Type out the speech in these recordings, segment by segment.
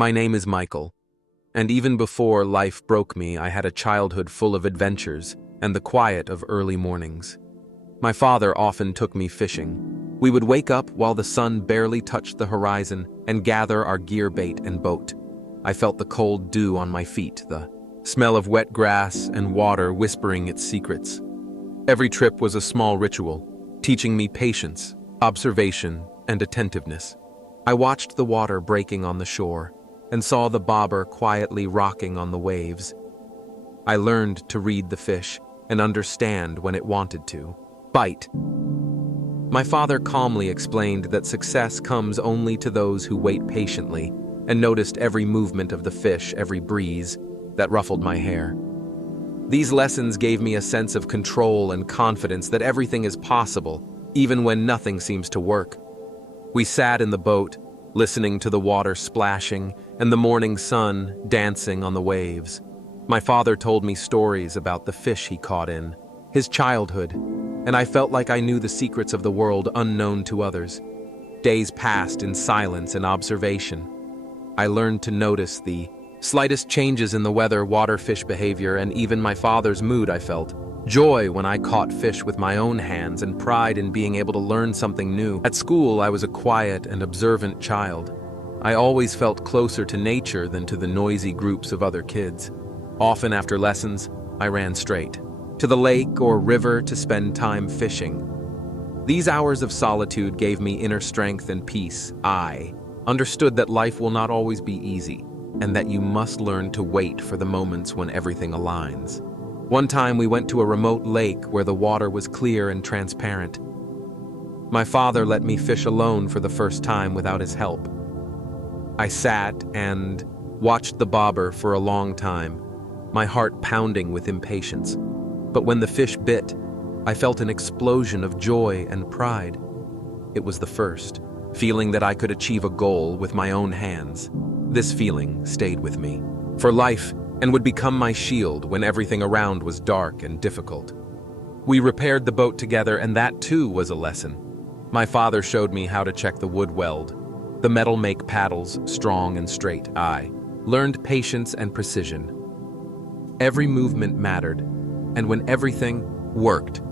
My name is Michael, and even before life broke me, I had a childhood full of adventures and the quiet of early mornings. My father often took me fishing. We would wake up while the sun barely touched the horizon and gather our gear bait and boat. I felt the cold dew on my feet, the smell of wet grass and water whispering its secrets. Every trip was a small ritual, teaching me patience, observation, and attentiveness. I watched the water breaking on the shore and saw the bobber quietly rocking on the waves. I learned to read the fish and understand when it wanted to bite. My father calmly explained that success comes only to those who wait patiently, and noticed every movement of the fish, every breeze that ruffled my hair. These lessons gave me a sense of control and confidence that everything is possible, even when nothing seems to work. We sat in the boat, listening to the water splashing and the morning sun dancing on the waves. My father told me stories about the fish he caught in his childhood, and I felt like I knew the secrets of the world unknown to others. Days passed in silence and observation. I learned to notice the slightest changes in the weather, water, fish behavior, and even my father's mood. I felt joy when I caught fish with my own hands and pride in being able to learn something new. At school, I was a quiet and observant child. I always felt closer to nature than to the noisy groups of other kids. Often after lessons, I ran straight to the lake or river to spend time fishing. These hours of solitude gave me inner strength and peace. I understood that life will not always be easy, and that you must learn to wait for the moments when everything aligns. One time we went to a remote lake where the water was clear and transparent. My father let me fish alone for the first time without his help. I sat and watched the bobber for a long time, my heart pounding with impatience. But when the fish bit, I felt an explosion of joy and pride. It was the first feeling that I could achieve a goal with my own hands. This feeling stayed with me for life and would become my shield when everything around was dark and difficult. We repaired the boat together, and that too was a lesson. My father showed me how to check the wood weld, the metal make paddles strong and straight. I learned patience and precision. Every movement mattered, and when everything worked,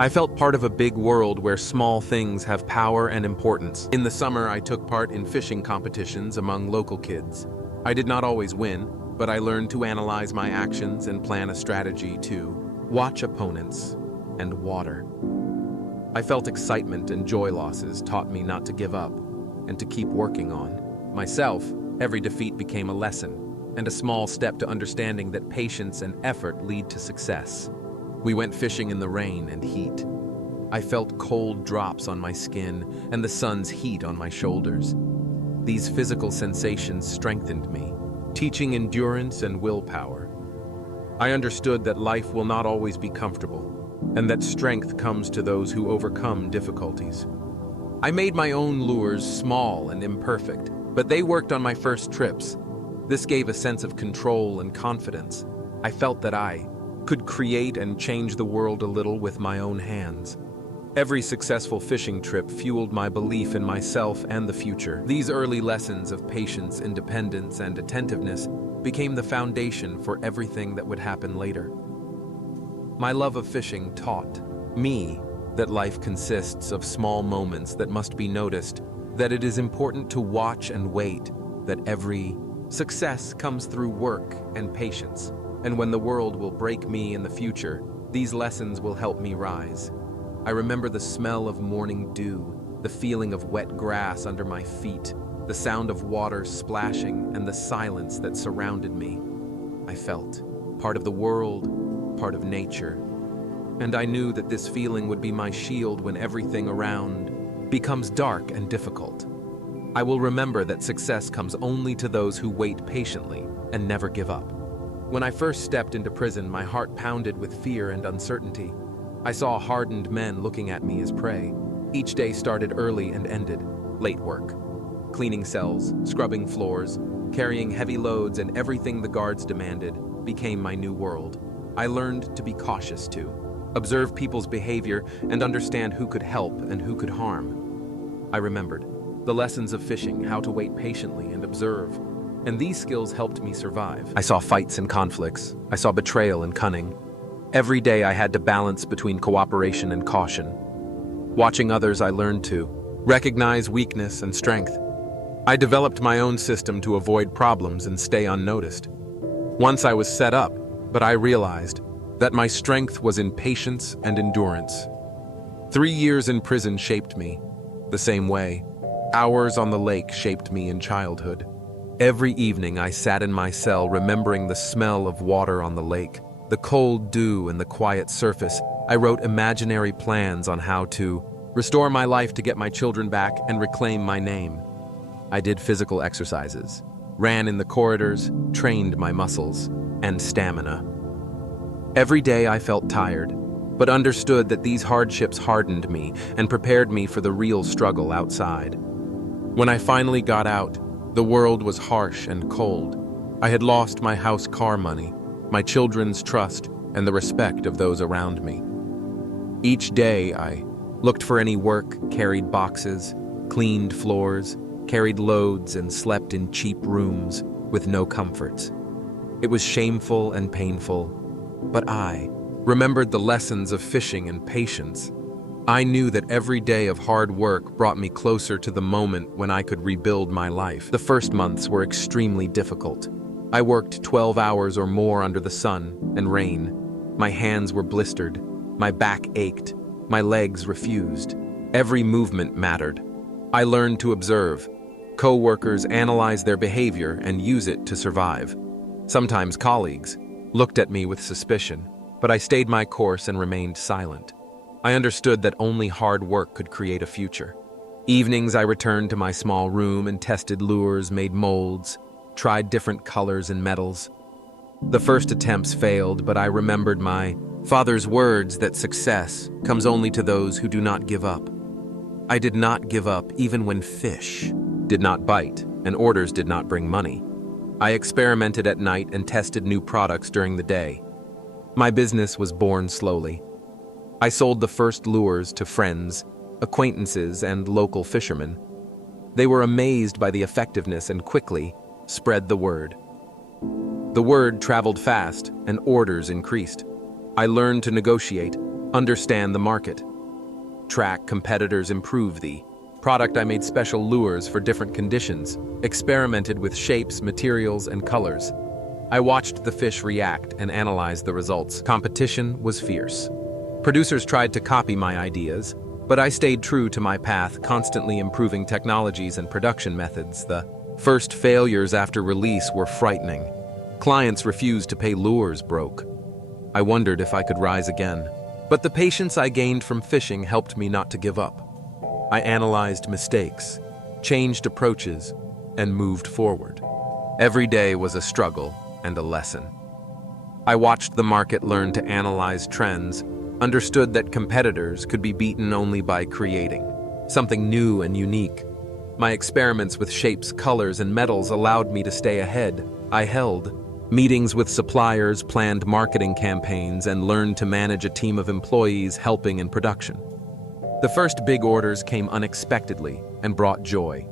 I felt part of a big world where small things have power and importance. In the summer, I took part in fishing competitions among local kids. I did not always win, but I learned to analyze my actions and plan a strategy to watch opponents and water. I felt excitement, and joy losses taught me not to give up and to keep working on myself. Every defeat became a lesson and a small step to understanding that patience and effort lead to success. We went fishing in the rain and heat. I felt cold drops on my skin and the sun's heat on my shoulders. These physical sensations strengthened me, teaching endurance and willpower. I understood that life will not always be comfortable, and that strength comes to those who overcome difficulties. I made my own lures, small and imperfect, but they worked on my first trips. This gave a sense of control and confidence. I felt that I could create and change the world a little with my own hands. Every successful fishing trip fueled my belief in myself and the future. These early lessons of patience, independence, and attentiveness became the foundation for everything that would happen later. My love of fishing taught me that life consists of small moments that must be noticed, that it is important to watch and wait, that every success comes through work and patience, and when the world will break me in the future, these lessons will help me rise. I remember the smell of morning dew, the feeling of wet grass under my feet, the sound of water splashing, and the silence that surrounded me. I felt part of the world, part of nature, and I knew that this feeling would be my shield when everything around becomes dark and difficult. I will remember that success comes only to those who wait patiently and never give up. When I first stepped into prison, my heart pounded with fear and uncertainty. I saw hardened men looking at me as prey. Each day started early and ended late work. Cleaning cells, scrubbing floors, carrying heavy loads, and everything the guards demanded became my new world. I learned to be cautious too, observe people's behavior, and understand who could help and who could harm. I remembered the lessons of fishing, how to wait patiently and observe, and these skills helped me survive. I saw fights and conflicts. I saw betrayal and cunning. Every day I had to balance between cooperation and caution. Watching others, I learned to recognize weakness and strength. I developed my own system to avoid problems and stay unnoticed. Once I was set up, but I realized that my strength was in patience and endurance. 3 years in prison shaped me the same way. Hours on the lake shaped me in childhood. Every evening I sat in my cell remembering the smell of water on the lake, the cold dew and the quiet surface. I wrote imaginary plans on how to restore my life to get my children back and reclaim my name. I did physical exercises, ran in the corridors, trained my muscles and stamina. Every day I felt tired, but understood that these hardships hardened me and prepared me for the real struggle outside. When I finally got out, the world was harsh and cold. I had lost my house car money, my children's trust, and the respect of those around me. Each day I looked for any work, carried boxes, cleaned floors, carried loads, and slept in cheap rooms with no comforts. It was shameful and painful, but I remembered the lessons of fishing and patience. I knew that every day of hard work brought me closer to the moment when I could rebuild my life. The first months were extremely difficult. I worked 12 hours or more under the sun and rain. My hands were blistered, my back ached, my legs refused. Every movement mattered. I learned to observe. Co-workers analyze their behavior and use it to survive. Sometimes colleagues looked at me with suspicion, but I stayed my course and remained silent. I understood that only hard work could create a future. Evenings I returned to my small room and tested lures, made molds, tried different colors and metals. The first attempts failed, but I remembered my father's words that success comes only to those who do not give up. I did not give up even when fish did not bite and orders did not bring money. I experimented at night and tested new products during the day. My business was born slowly. I sold the first lures to friends, acquaintances, and local fishermen. They were amazed by the effectiveness and quickly spread the word. The word traveled fast and orders increased. I learned to negotiate, understand the market, track competitors, improve the product. I made special lures for different conditions, experimented with shapes, materials, and colors. I watched the fish react and analyzed the results. Competition was fierce. Producers tried to copy my ideas, but I stayed true to my path, constantly improving technologies and production methods. The first failures after release were frightening. Clients refused to pay, lures broke. I wondered if I could rise again. But the patience I gained from fishing helped me not to give up. I analyzed mistakes, changed approaches, and moved forward. Every day was a struggle and a lesson. I watched the market, learn to analyze trends, understood that competitors could be beaten only by creating something new and unique. My experiments with shapes, colors, and metals allowed me to stay ahead. I held meetings with suppliers, planned marketing campaigns, and learned to manage a team of employees helping in production. The first big orders came unexpectedly and brought joy.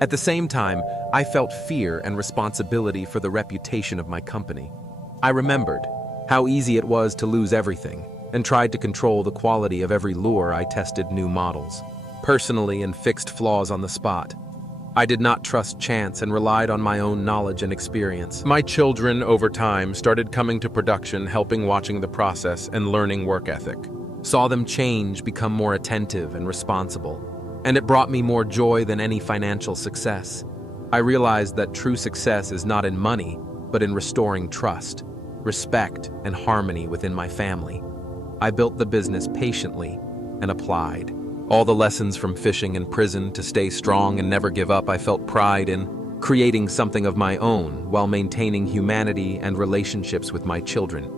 At the same time, I felt fear and responsibility for the reputation of my company. I remembered how easy it was to lose everything and tried to control the quality of every lure. I tested new models personally and fixed flaws on the spot. I did not trust chance and relied on my own knowledge and experience. My children, over time, started coming to production, helping, watching the process, and learning work ethic. Saw them change, become more attentive and responsible, and it brought me more joy than any financial success. I realized that true success is not in money, but in restoring trust, respect, and harmony within my family. I built the business patiently and applied all the lessons from fishing and prison to stay strong and never give up. I felt pride in creating something of my own while maintaining humanity and relationships with my children.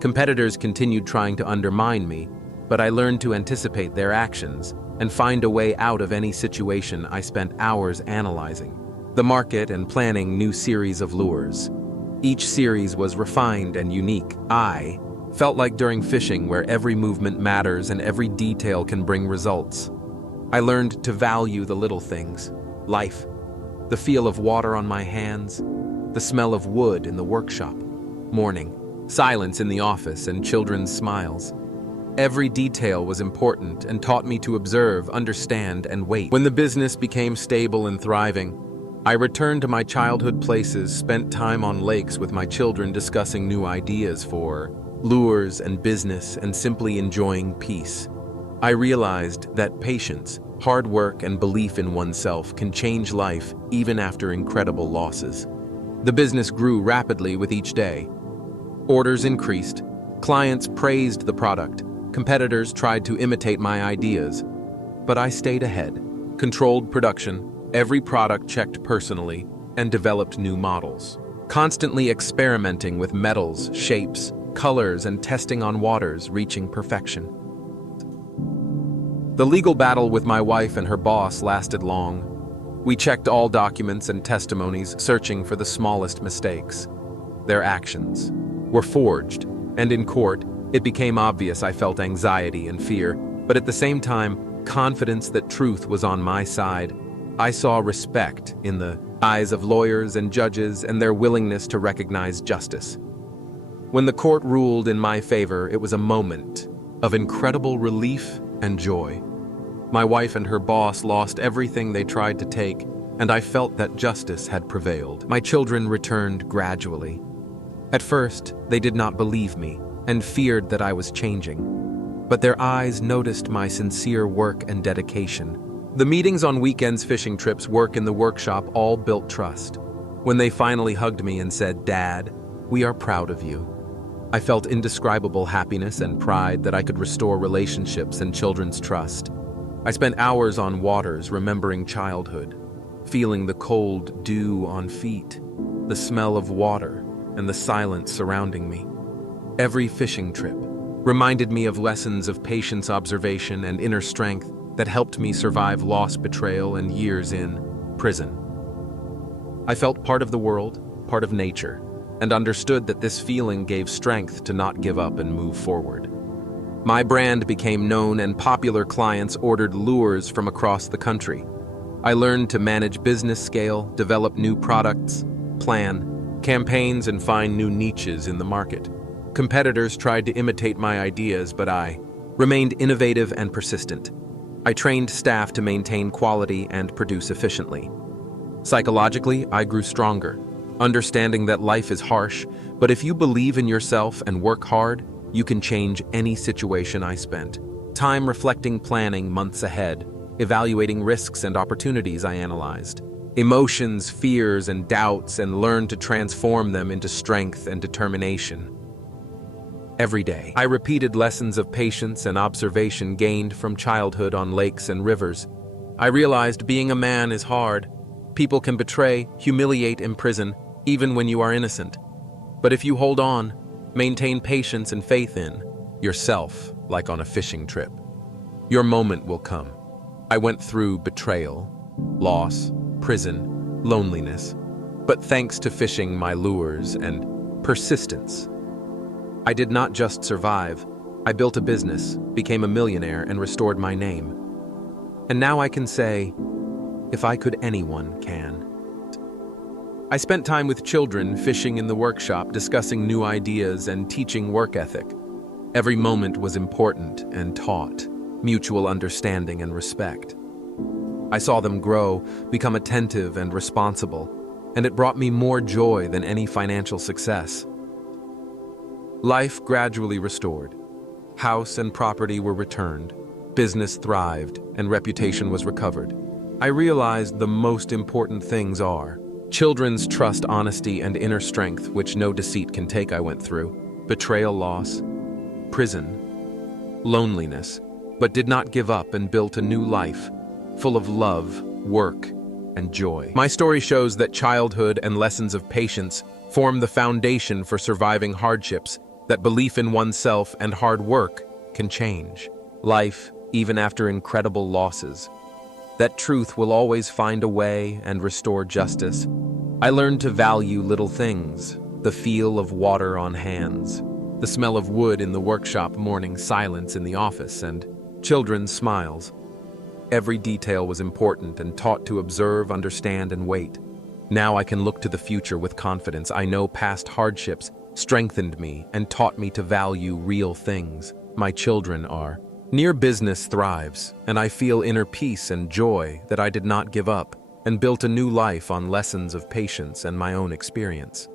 Competitors continued trying to undermine me, but I learned to anticipate their actions and find a way out of any situation. I spent hours analyzing the market and planning new series of lures. Each series was refined and unique. I felt like during fishing, where every movement matters and every detail can bring results. I learned to value the little things: life, The feel of water on my hands, the smell of wood in the workshop, morning, silence in the office, and children's smiles. Every detail was important and taught me to observe, understand, and wait. When the business became stable and thriving, I returned to my childhood places, spent time on lakes with my children discussing new ideas for lures and business and simply enjoying peace. I realized that patience, hard work, and belief in oneself can change life even after incredible losses. The business grew rapidly with each day. Orders increased, clients praised the product, competitors tried to imitate my ideas, but I stayed ahead, controlled production, every product checked personally, and developed new models, constantly experimenting with metals, shapes, colors, and testing on waters, reaching perfection. The legal battle with my wife and her boss lasted long. We checked all documents and testimonies, searching for the smallest mistakes. Their actions were forged, and in court, it became obvious I felt anxiety and fear, but at the same time, confidence that truth was on my side. I saw respect in the eyes of lawyers and judges and their willingness to recognize justice. When the court ruled in my favor, it was a moment of incredible relief and joy. My wife and her boss lost everything they tried to take, and I felt that justice had prevailed. My children returned gradually. At first, they did not believe me and feared that I was changing, but their eyes noticed my sincere work and dedication. The meetings on weekends, fishing trips, work in the workshop all built trust. When they finally hugged me and said, "Dad, we are proud of you," I felt indescribable happiness and pride that I could restore relationships and children's trust. I spent hours on waters remembering childhood, feeling the cold dew on feet, the smell of water, and the silence surrounding me. Every fishing trip reminded me of lessons of patience, observation, and inner strength that helped me survive loss, betrayal, and years in prison. I felt part of the world, part of nature, and understood that this feeling gave strength to not give up and move forward. My brand became known and popular clients ordered lures from across the country. I learned to manage business scale, develop new products, plan campaigns, and find new niches in the market. Competitors tried to imitate my ideas, but I remained innovative and persistent. I trained staff to maintain quality and produce efficiently. Psychologically, I grew stronger, understanding that life is harsh, but if you believe in yourself and work hard, you can change any situation. I spent time reflecting, planning months ahead, evaluating risks and opportunities. I analyzed emotions, fears, and doubts, and learned to transform them into strength and determination. Every day, I repeated lessons of patience and observation gained from childhood on lakes and rivers. I realized being a man is hard. People can betray, humiliate, imprison, even when you are innocent. But if you hold on, maintain patience and faith in yourself, like on a fishing trip, your moment will come. I went through betrayal, loss, prison, loneliness, but thanks to fishing, my lures, and persistence, I did not just survive. I built a business, became a millionaire, and restored my name. And now I can say, if I could, anyone can. I spent time with children, fishing in the workshop, discussing new ideas, and teaching work ethic. Every moment was important and taught mutual understanding and respect. I saw them grow, become attentive and responsible, and it brought me more joy than any financial success. Life gradually restored. House and property were returned. Business thrived, and reputation was recovered. I realized the most important things are children's trust, honesty, and inner strength, which no deceit can take. I went through betrayal, loss, prison, loneliness, but did not give up and built a new life, full of love, work, and joy. My story shows that childhood and lessons of patience form the foundation for surviving hardships, that belief in oneself and hard work can change life even after incredible losses, that truth will always find a way and restore justice. I learned to value little things, the feel of water on hands, the smell of wood in the workshop, morning silence in the office, and children's smiles. Every detail was important and taught to observe, understand, and wait. Now I can look to the future with confidence. I know past hardships strengthened me and taught me to value real things. My children are. Near business thrives, and I feel inner peace and joy that I did not give up and built a new life on lessons of patience and my own experience.